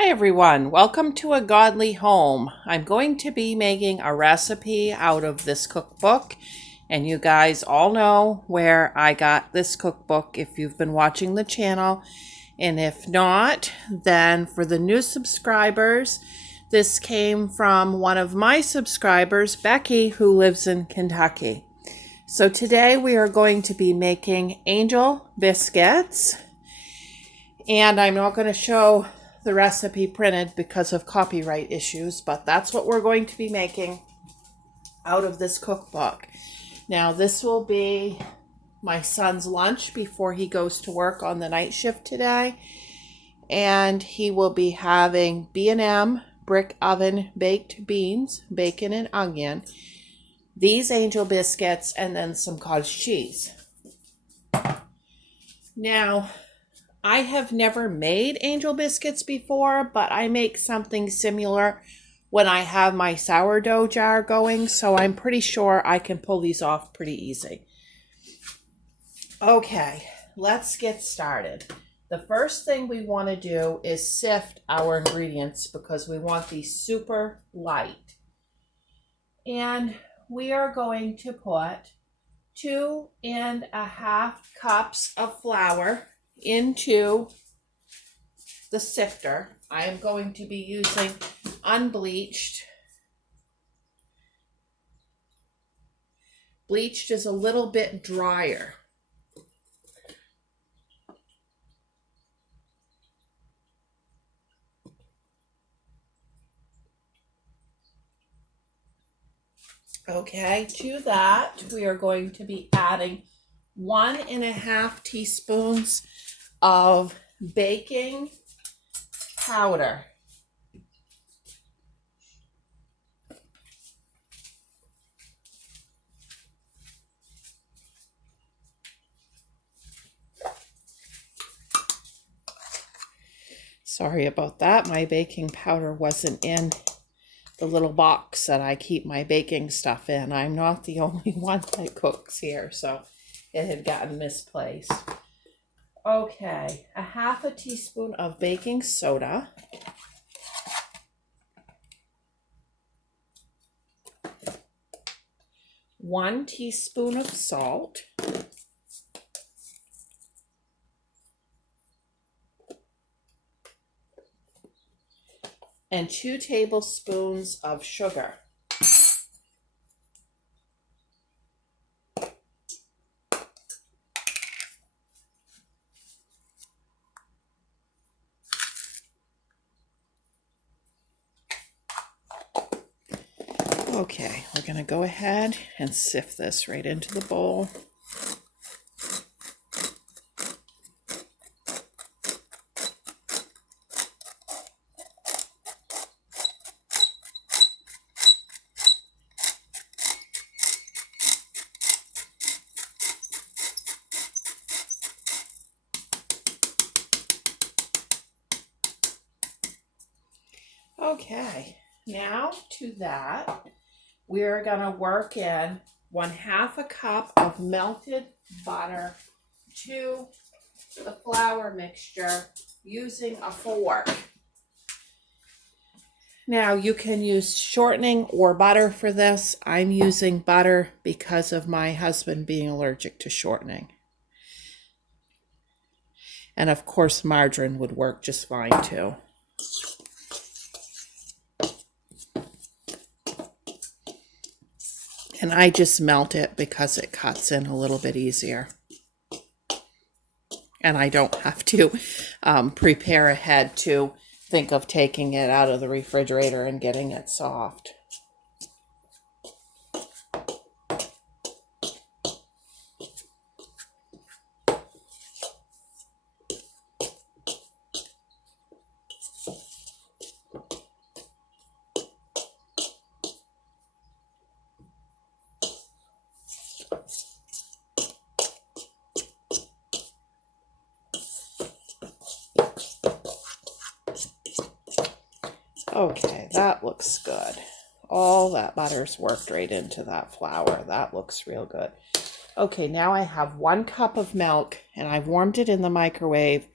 Hi everyone, welcome to A Godly Home. I'm going to be making a recipe out of this cookbook, and you guys all know where I got this cookbook if you've been watching the channel, and if not, then for the new subscribers, this came from one of my subscribers, Becky, who lives in Kentucky. So today we are going to be making angel biscuits, and I'm not going to show the recipe printed because of copyright issues, but that's what we're going to be making out of this cookbook. Now, this will be my son's lunch before he goes to work on the night shift today, and he will be having B&M brick oven baked beans, bacon, and onion, these angel biscuits, and then some cottage cheese. Now, I have never made angel biscuits before, but I make something similar when I have my sourdough jar going, so I'm pretty sure I can pull these off pretty easy. Okay, let's get started. The first thing we want to do is sift our ingredients because we want these super light. And we are going to put 2.5 cups of flour into the sifter. I am going to be using unbleached. Bleached is a little bit drier. Okay, to that we are going to be adding 1.5 teaspoons of baking powder. Sorry about that. My baking powder wasn't in the little box that I keep my baking stuff in. I'm not the only one that cooks here, so it had gotten misplaced. Okay, 1/2 teaspoon of baking soda. 1 teaspoon of salt. And 2 tablespoons of sugar. Okay, we're going to go ahead and sift this right into the bowl. Okay, now to that, we're going to work in 1/2 cup of melted butter to the flour mixture using a fork. Now, you can use shortening or butter for this. I'm using butter because of my husband being allergic to shortening. And of course, margarine would work just fine too. And I just melt it because it cuts in a little bit easier. And I don't have to prepare ahead to think of taking it out of the refrigerator and getting it soft. Okay, that looks good. All that butter's worked right into that flour. That looks real good. Okay, now I have 1 cup of milk, and I've warmed it in the microwave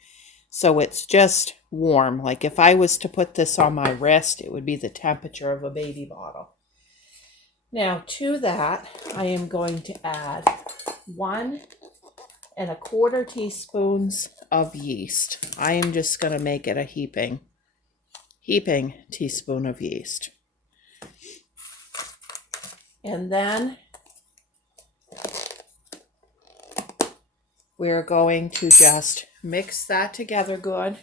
So it's just warm. Like if I was to put this on my wrist, it would be the temperature of a baby bottle. Now to that, I am going to add 1¼ teaspoons of yeast. I am just going to make it a heaping teaspoon of yeast. And then we're going to just mix that together good.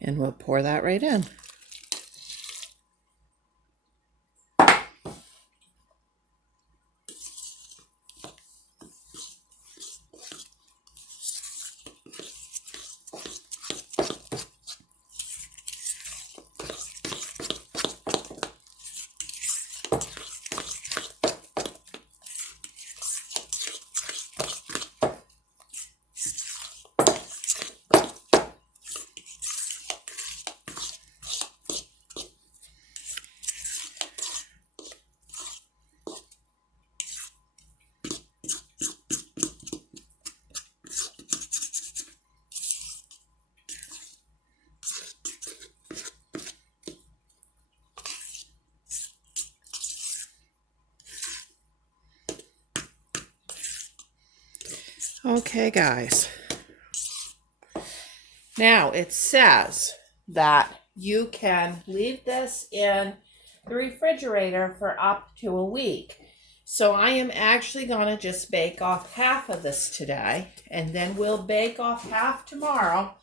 And we'll pour that right in. Okay, guys. Now it says that you can leave this in the refrigerator for up to a week. So I am actually going to just bake off half of this today, and then we'll bake off half tomorrow,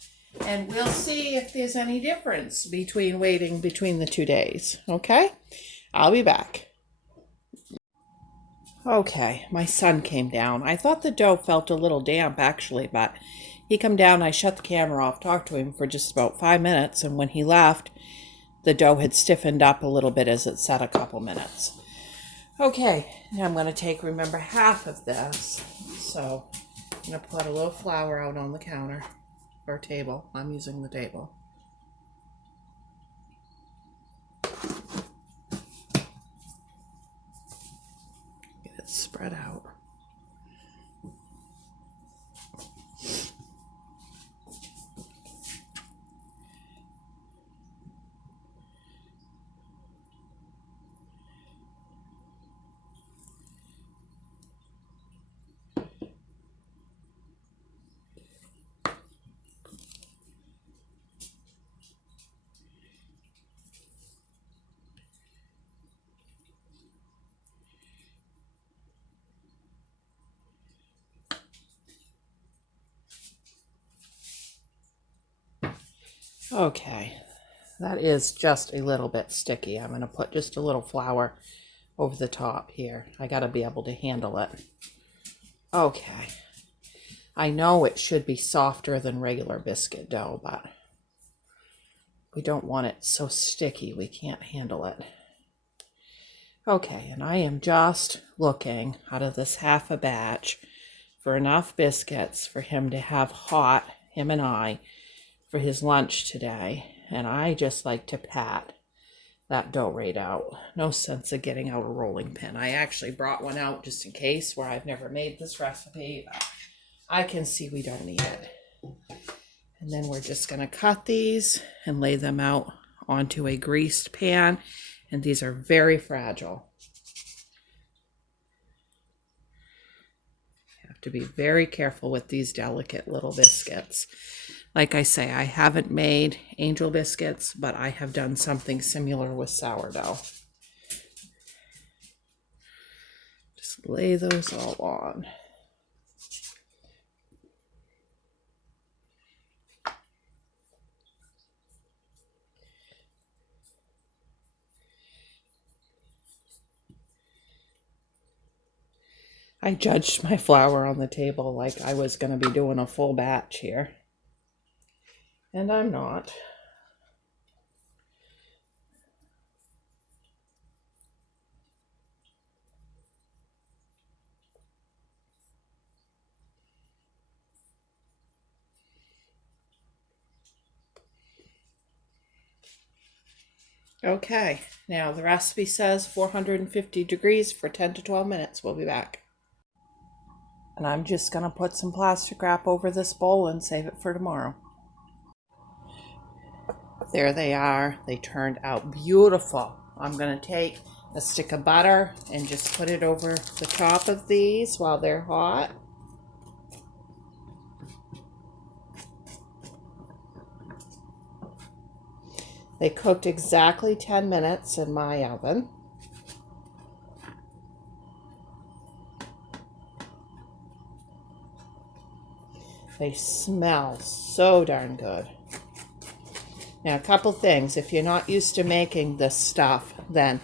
and we'll see if there's any difference between waiting between the 2 days. Okay? I'll be back. Okay, my son came down. I thought the dough felt a little damp actually, but he come down, I shut the camera off, talked to him for just about 5 minutes, and when he left, the dough had stiffened up a little bit as it sat a couple minutes. Okay, now I'm going to take, remember, half of this. So I'm going to put a little flour out on the counter or table. I'm using the table. Get it spread out. Okay, that is just a little bit sticky. I'm going to put just a little flour over the top here. I got to be able to handle it. Okay. I know it should be softer than regular biscuit dough, but we don't want it so sticky we can't handle it. Okay, and I am just looking out of this half a batch for enough biscuits for him to have hot, him and I, for his lunch today. And I just like to pat that dough right out. No sense of getting out a rolling pin. I actually brought one out just in case, where I've never made this recipe. I can see we don't need it. And then we're just going to cut these and lay them out onto a greased pan. And these are very fragile. You have to be very careful with these delicate little biscuits. Like I say, I haven't made angel biscuits, but I have done something similar with sourdough. Just lay those all on. I judged my flour on the table like I was going to be doing a full batch here. And I'm not. Okay, now the recipe says 450 degrees for 10 to 12 minutes. We'll be back. And I'm just going to put some plastic wrap over this bowl and save it for tomorrow. There they are. They turned out beautiful. I'm going to take a stick of butter and just put it over the top of these while they're hot. They cooked exactly 10 minutes in my oven. They smell so darn good. Now, a couple things. If you're not used to making this stuff, then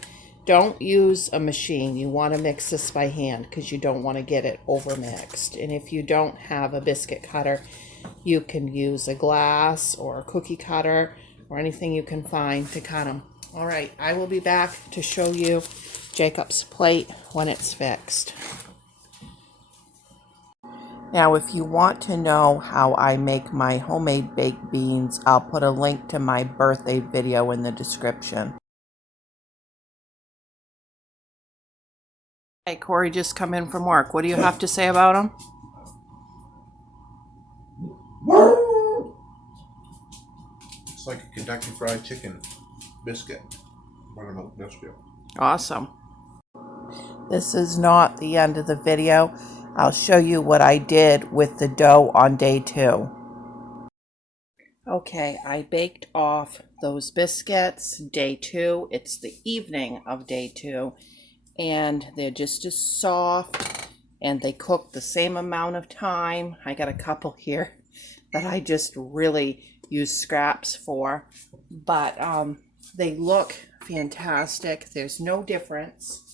don't use a machine. You want to mix this by hand because you don't want to get it overmixed. And if you don't have a biscuit cutter, you can use a glass or a cookie cutter or anything you can find to cut them. All right, I will be back to show you Jacob's plate when it's fixed. Now, if you want to know how I make my homemade baked beans, I'll put a link to my birthday video in the description. Hey, Corey just come in from work. What do you have to say about him? It's like a Kentucky Fried Chicken biscuit. Buttermilk biscuit. Awesome. This is not the end of the video. I'll show you what I did with the dough on day 2. Okay, I baked off those biscuits day 2. It's the evening of day 2, and they're just as soft, and they cook the same amount of time. I got a couple here that I just really use scraps for, but they look fantastic. There's no difference.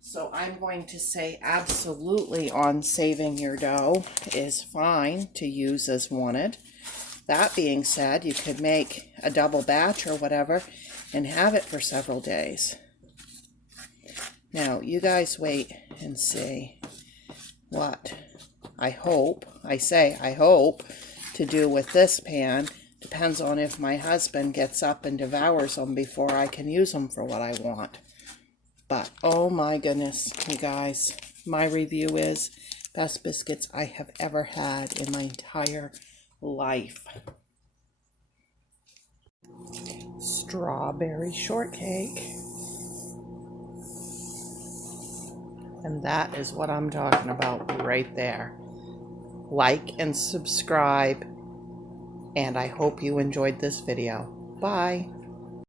So I'm going to say absolutely on saving your dough is fine to use as wanted. That being said, you could make a double batch or whatever and have it for several days. Now, you guys wait and see what I hope to do with this pan. Depends on if my husband gets up and devours them before I can use them for what I want. But, oh my goodness, you guys, my review is best biscuits I have ever had in my entire life. Strawberry shortcake. And that is what I'm talking about right there. Like and subscribe, and I hope you enjoyed this video. Bye.